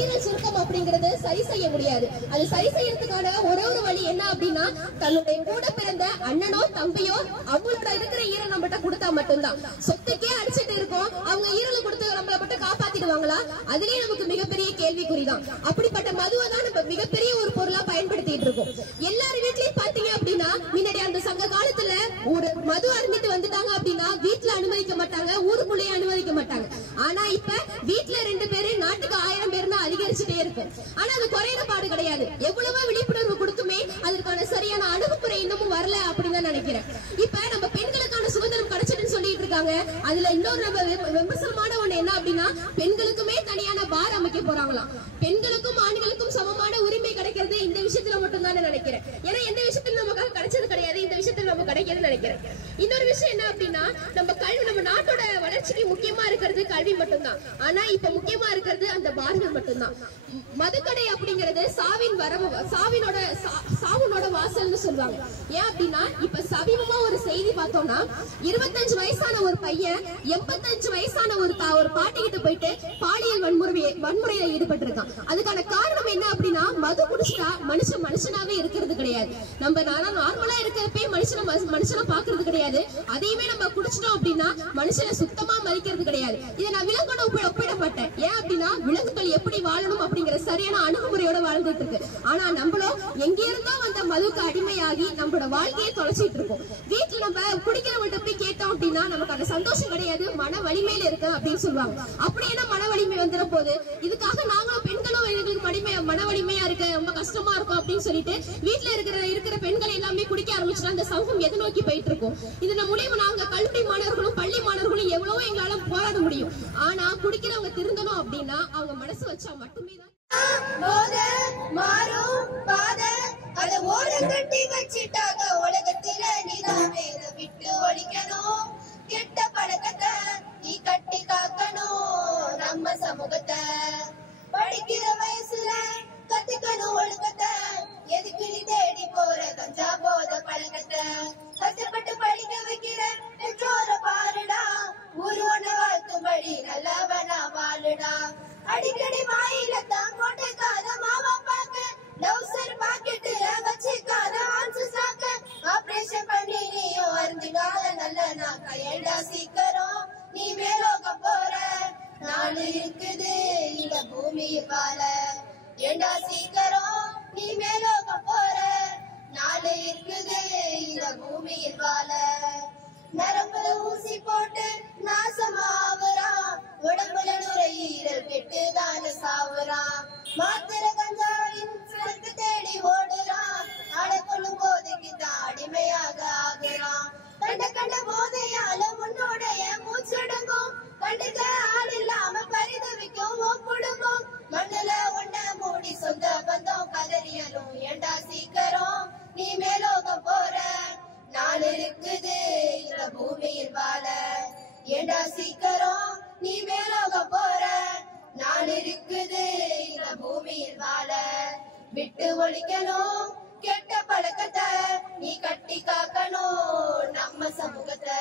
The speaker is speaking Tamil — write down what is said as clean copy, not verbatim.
ஈரல் சுருக்கம் அப்படிங்கறது சரி செய்ய முடியாது. அது சரி செய்யறதுக்கான ஒரே ஒரு வழி என்ன அப்படின்னா தன்னுடைய கூட பிறந்த அண்ணனோ தம்பியோ அவங்களோட இருக்கிற ஈரல் நம்மகிட்ட கொடுத்தா மட்டும்தான். சொத்துக்கே அடிச்சுட்டு இருக்கோம், அவங்க ஈரல் கொடுத்து நம்மள மட்டும் காப்பாத்திடுவாங்களா? அதுலயே நமக்கு மிகப்பெரிய கேள்விக்குறிதான். அப்படிப்பட்ட மதுவை தான் நம்ம மிகப்பெரிய ஒரு பொருளா பயன்படுத்திட்டு இருக்கோம். எல்லாரும் வீட்லயும் பாத்தீங்க அப்படின்னா முன்னாடி அந்த சங்க காலத்துல ஒரு மது அருந்திட்டு வந்துட்டாங்க அப்படின்னா வீட்டுல அனுமதிக்க மாட்டாங்க, ஊருக்குள்ளேயே அனுமதிக்க மாட்டாங்க. ஆனா இப்ப வீட்டுல 2 பேரு நாட்டுக்கு 1000 பேர்னு அதிகரிச்சுட்டே இருக்கும். ஆனா அது குறையிற பாடு கிடையாது. எவ்வளவோ விழிப்புணர்வு கொடுத்துமே அதற்கான சரியான அணுகுமுறை இன்னமும் வரல அப்படின்னு தான் நினைக்கிறேன். இப்ப நம்ம பெண்களுக்கான சுதந்திரம் கிடைச்சிட்டுன்னு சொல்லிட்டு இருக்காங்க. அதுல இன்னொரு நம்ம விமர்சனமான ஒண்ணு என்ன அப்படின்னா பெண்களுக்குமே தனியான பார் அமைக்க போறாங்களாம். பெண்களுக்கும் ஆண்களுக்கும் சமமான உரிமை கிடைக்கிறது இந்த விஷயத்துல மட்டும் தான் நினைக்கிறேன். ஏன்னா எந்த விஷயத்துல நமக்கு கிடைச்சது கிடையாது, இந்த விஷயத்துல நம்ம கிடைக்கிறது நினைக்கிறேன். இன்னொரு விஷயம் என்ன அப்படின்னா நம்ம கல்வி, நம்ம நாட்டோட வளர்ச்சிக்கு முக்கியமா இருக்கிறது கல்வி மட்டும்தான். ஆனா இப்ப முக்கியமா இருக்கிறது அந்த பார்கள் மட்டும்தான். மதுக்கடை அப்படிங்கிறது சாவினோட வாசல்னு சொல்லுவாங்க. ஏன் அப்படின்னா இப்ப சமீபமா ஒரு செய்தி பார்த்தோம்னா 25 வயசான ஒரு பையன் 85 வயசான ஒரு பாட்டி கிட்ட போயிட்டு பாலியல் வன்முறையில ஈடுபட்டு இருக்கான். அதுக்கான காரணம் என்ன அப்படின்னா மது குடிச்சா மனுஷனாவே இருக்கிறது கிடையாது. நம்ம நார்மலா இருக்கிறப்பே மனுஷனை பாக்குறது கிடையாது. அதையுமே நம்ம குடிச்சிட்டோம் அப்படின்னா மனுஷனை சுத்தமா மதிக்கிறது கிடையாது. இதை நான் விலங்கோட ஒப்பிட மாட்டேன். ஏன் அப்படின்னா விலங்குகள் எப்படி வாழணும் அப்படிங்கிற சரியான அணுகுமுறையோட வாழ்ந்துட்டு இருக்கு. ஆனா நம்மளும் எங்க இருந்தோ வந்த மதுக்கு அடிமையாகி நம்மளோட வாழ்க்கையை தொலைச்சிட்டு இருக்கோம். வீட்டுல நம்ம குடிக்கிறவங்கள்ட்ட போய் கேட்டோம் அப்படின்னா நமக்கு அந்த சந்தோஷம் கிடையாது, மன வலிமையில இருக்கு அப்படின்னு சொல்லுவாங்க. அப்படி என்ன மன வலிமை வந்துட போது? இதுக்காக நாங்களும் பெண்களும் எங்களுக்கு மன வலிமையா இருக்கு, ரொம்ப கஷ்டமா இருக்கும் அப்படின்னு சொல்லிட்டு வீட்டுல இருக்கிற பெண்கள் எல்லாமே குடிக்க ஆரம்பிச்சுட்டா அந்த சமூகம் எது நோக்கி போயிட்டு இருக்கும்? இதன் மூலியமா நாங்க கல்லூரி மாணவர்களும் பள்ளி மாணவர்களும் எவ்வளவோ எங்களால போராட முடியும். ஆனா குடிக்கிறவங்க திருந்தணும் அப்படின்னா அவங்க மனசு வச்சா மட்டுமே தான். அத ஓரம் கட்டி வச்சிட்டாங்க உலகத்துல. நீதான் வேற விட்டு ஒழிக்கணும், கெட்ட பழக்கத்தை நீ கட்டி காக்கணும். நம்ம சமூகத்தை படிக்கிற வயசுல கத்துக்கணும் ஒழுக்கத்தை. எதுக்கு நீ தேடி போற கஞ்சா போத பழக்கத்தை? கஷ்டப்பட்டு படிக்க வைக்கிற பெற்றோர பாருடா, ஊரு ஒண்ணு வாழ்த்தும்படி நல்லவனா வாழுடா. அடிக்கடி வாயில தான் போட்டுக்காத மாவா பாக்க, டவுசர் பாக்கெட்டுல வச்சுக்காத ஆன்சு சாக்க. ஆபரேஷன் பண்ணி நீயும் அருந்துகால நல்ல நாக்க. ஏண்டா சீக்கிரம் நீ மேலோகம் போற நாடு இருக்குது இந்த பூமியில் வாழ. ஏண்டா சீக்கிரம் நீ மேலோகம் போற நாடு இருக்குது இந்த பூமியில் வாழ. நரம்புல ஊசி போட்டு நாசமாவறான், உடம்புல நுரையீரல் கெட்டுதான சாவுறான். மாத்திர கஞ்சாவின் சரக்கு தேடி ஓடுறான், அடக்கொள்ளும் போதைக்கு தான் அடிமையாக ஆகுறான். கண்ட போதையால உன்னோடைய மூச்சடங்கும், கண்டுக்க ஆள் இல்லாம பரிதவிக்கும் உன் குடும்பம். மண்ணுல ஒன்ன மூடி சொந்த பந்தம் கதறியலும். ஏண்டா சீக்கிரம் நீ மேலோகம் போற நாள் இருக்குது இந்த பூமியில் வாழ. ஏண்டா சீக்கிரம் நீ மேலோகம் போற நாள் இருக்குது இந்த பூமியில் வாழ. விட்டு ஒழிக்கணும் கெட்ட பழக்கத்தை நீ கட்டி காக்கணும் நம்ம சமூகத்தை.